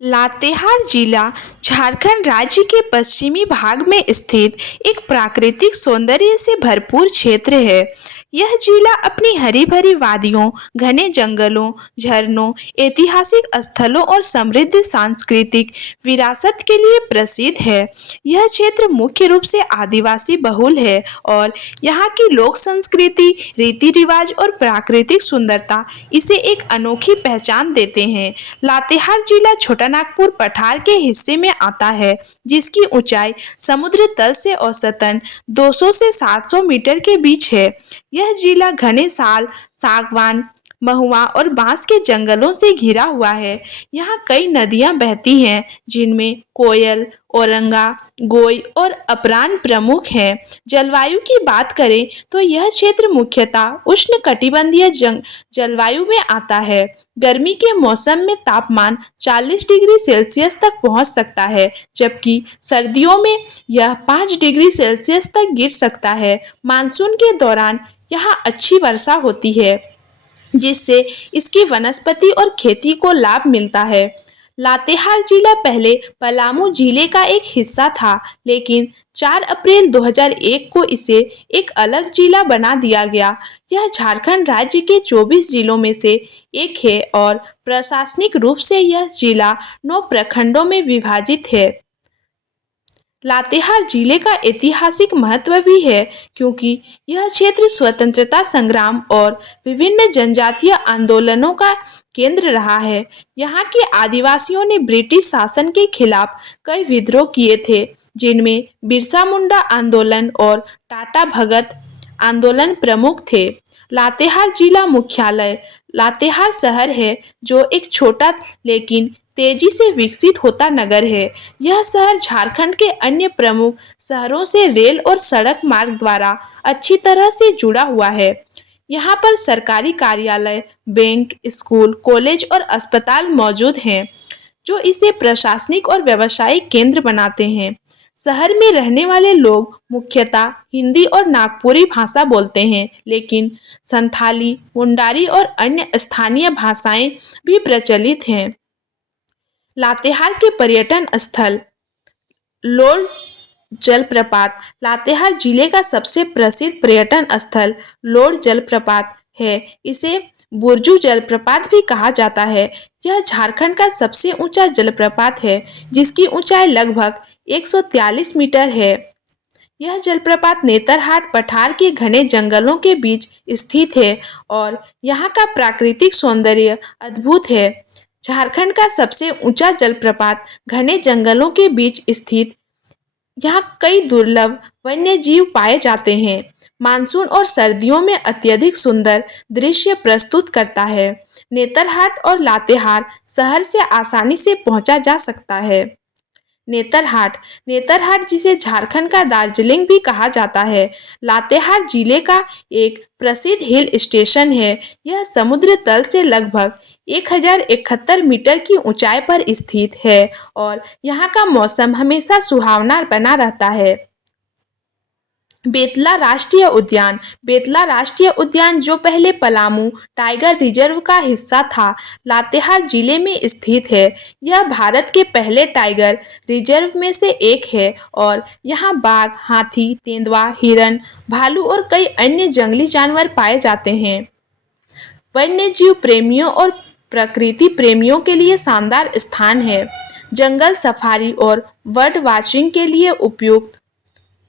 लातेहार जिला झारखंड राज्य के पश्चिमी भाग में स्थित एक प्राकृतिक सौंदर्य से भरपूर क्षेत्र है। यह जिला अपनी हरी भरी वादियों, घने जंगलों, झरनों, ऐतिहासिक स्थलों और समृद्ध सांस्कृतिक विरासत के लिए प्रसिद्ध है। यह क्षेत्र मुख्य रूप से आदिवासी बहुल है और यहाँ की लोक संस्कृति, रीति रिवाज और प्राकृतिक सुंदरता इसे एक अनोखी पहचान देते हैं। लातेहार जिला छोटा नागपुर पठार के हिस्से में आता है, जिसकी ऊंचाई समुद्र तल से औसतन 200 से 700 मीटर के बीच है। यह जिला घने साल, सागवान, महुआ और बांस के जंगलों से घिरा हुआ है। यहाँ कई नदियां बहती हैं, जिनमें कोयल, औरंगा, गोई और अपरान प्रमुख हैं। जलवायु की बात करें तो यह क्षेत्र मुख्यतः उष्णकटिबंधीय जलवायु में आता है। गर्मी के मौसम में तापमान 40 डिग्री सेल्सियस तक पहुंच सकता है, जबकि सर्दियों में यह 5 डिग्री सेल्सियस तक गिर सकता है। मानसून के दौरान यहाँ अच्छी वर्षा होती है, जिससे इसकी वनस्पति और खेती को लाभ मिलता है। लातेहार जिला पहले पलामू जिले का एक हिस्सा था, लेकिन 4 अप्रैल 2001 को इसे एक अलग जिला बना दिया गया। यह झारखंड राज्य के 24 जिलों में से एक है और प्रशासनिक रूप से यह जिला 9 प्रखंडों में विभाजित है। लातेहार जिले का ऐतिहासिक महत्व भी है, क्योंकि यह क्षेत्र स्वतंत्रता संग्राम और विभिन्न जनजातीय आंदोलनों का केंद्र रहा है। यहाँ के आदिवासियों ने ब्रिटिश शासन के खिलाफ कई विद्रोह किए थे, जिनमें बिरसा मुंडा आंदोलन और टाटा भगत आंदोलन प्रमुख थे। लातेहार जिला मुख्यालय लातेहार शहर है, जो एक छोटा लेकिन तेजी से विकसित होता नगर है। यह शहर झारखंड के अन्य प्रमुख शहरों से रेल और सड़क मार्ग द्वारा अच्छी तरह से जुड़ा हुआ है। यहाँ पर सरकारी कार्यालय, बैंक, स्कूल, कॉलेज और अस्पताल मौजूद हैं, जो इसे प्रशासनिक और व्यावसायिक केंद्र बनाते हैं। शहर में रहने वाले लोग मुख्यतः हिंदी और नागपुरी भाषा बोलते हैं, लेकिन संथाली, मुंडारी और अन्य स्थानीय भाषाएं भी प्रचलित हैं। लातेहार के पर्यटन स्थल लोड जलप्रपात लातेहार जिले का सबसे प्रसिद्ध पर्यटन स्थल लोड जलप्रपात है। इसे बुरजू जलप्रपात भी कहा जाता है। यह झारखंड का सबसे ऊंचा जलप्रपात है, जिसकी ऊंचाई लगभग 143 मीटर है। यह जलप्रपात नेतरहाट पठार के घने जंगलों के बीच स्थित है और यहाँ का प्राकृतिक सौंदर्य अद्भुत है। झारखंड का सबसे ऊंचा जलप्रपात घने जंगलों के बीच स्थित, यहाँ कई दुर्लभ वन्य जीव पाए जाते हैं। मानसून और सर्दियों में अत्यधिक सुंदर दृश्य प्रस्तुत करता है। नेतरहाट और लातेहार शहर से आसानी से पहुंचा जा सकता है। नेतरहाट नेतरहाट जिसे झारखंड का दार्जिलिंग भी कहा जाता है, लातेहार जिले का एक प्रसिद्ध हिल स्टेशन है। यह समुद्र तल से लगभग 1071 मीटर की ऊंचाई पर स्थित है और यहाँ का मौसम हमेशा सुहावना बना रहता है। बेतला राष्ट्रीय उद्यान बेतला राष्ट्रीय उद्यान, जो पहले पलामू टाइगर रिजर्व का हिस्सा था, लातेहार जिले में स्थित है। यह भारत के पहले टाइगर रिजर्व में से एक है और यहाँ बाघ, हाथी, तेंदुआ, हिरण, भालू और कई अन्य जंगली जानवर पाए जाते हैं। वन्यजीव प्रेमियों और प्रकृति प्रेमियों के लिए शानदार स्थान है। जंगल सफारी और बर्ड वाचिंग के लिए उपयुक्त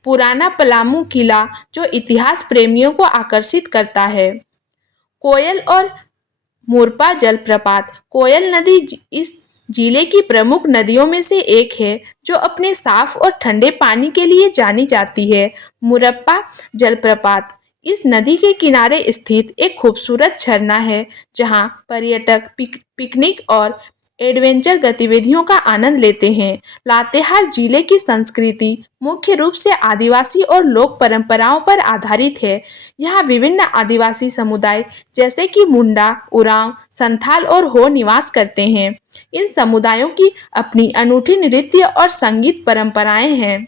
पुराना पलामू किला, जो इतिहास प्रेमियों को आकर्षित करता है। कोयल और मुरपा जलप्रपात कोयल नदी इस जिले की प्रमुख नदियों में से एक है, जो अपने साफ और ठंडे पानी के लिए जानी जाती है। मुरप्पा जलप्रपात इस नदी के किनारे स्थित एक खूबसूरत झरना है, जहां पर्यटक पिकनिक और एडवेंचर गतिविधियों का आनंद लेते हैं। लातेहार जिले की संस्कृति मुख्य रूप से आदिवासी और लोक परंपराओं पर आधारित है। यहाँ विभिन्न आदिवासी समुदाय जैसे कि मुंडा, उरांव, संथाल और हो निवास करते हैं। इन समुदायों की अपनी अनूठी नृत्य और संगीत परंपराएं हैं।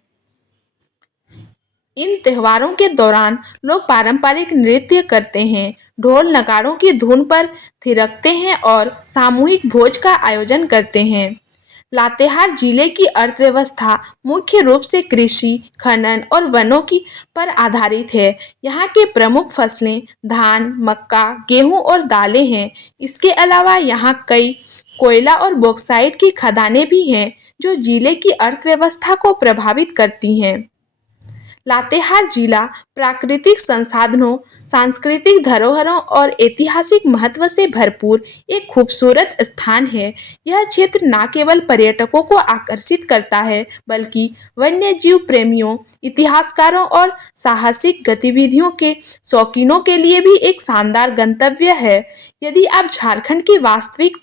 इन त्योहारों के दौरान लोग पारंपरिक नृत्य करते हैं, ढोल नगाड़ों की धुन पर थिरकते हैं और सामूहिक भोज का आयोजन करते हैं। लातेहार जिले की अर्थव्यवस्था मुख्य रूप से कृषि, खनन और वनों की पर आधारित है। यहाँ के प्रमुख फसलें धान, मक्का, गेहूं और दालें हैं। इसके अलावा यहाँ कई कोयला और बॉक्साइट की खदानें भी हैं, जो जिले की अर्थव्यवस्था को प्रभावित करती हैं। लातेहार जिला प्राकृतिक संसाधनों, सांस्कृतिक धरोहरों और ऐतिहासिक महत्व से भरपूर एक खूबसूरत स्थान है। यह क्षेत्र न केवल पर्यटकों को आकर्षित करता है, बल्कि वन्यजीव प्रेमियों, इतिहासकारों और साहसिक गतिविधियों के शौकीनों के लिए भी एक शानदार गंतव्य है। यदि आप झारखंड की वास्तविक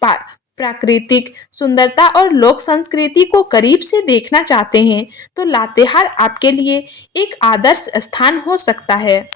प्राकृतिक सुंदरता और लोक संस्कृति को करीब से देखना चाहते हैं, तो लातेहार आपके लिए एक आदर्श स्थान हो सकता है।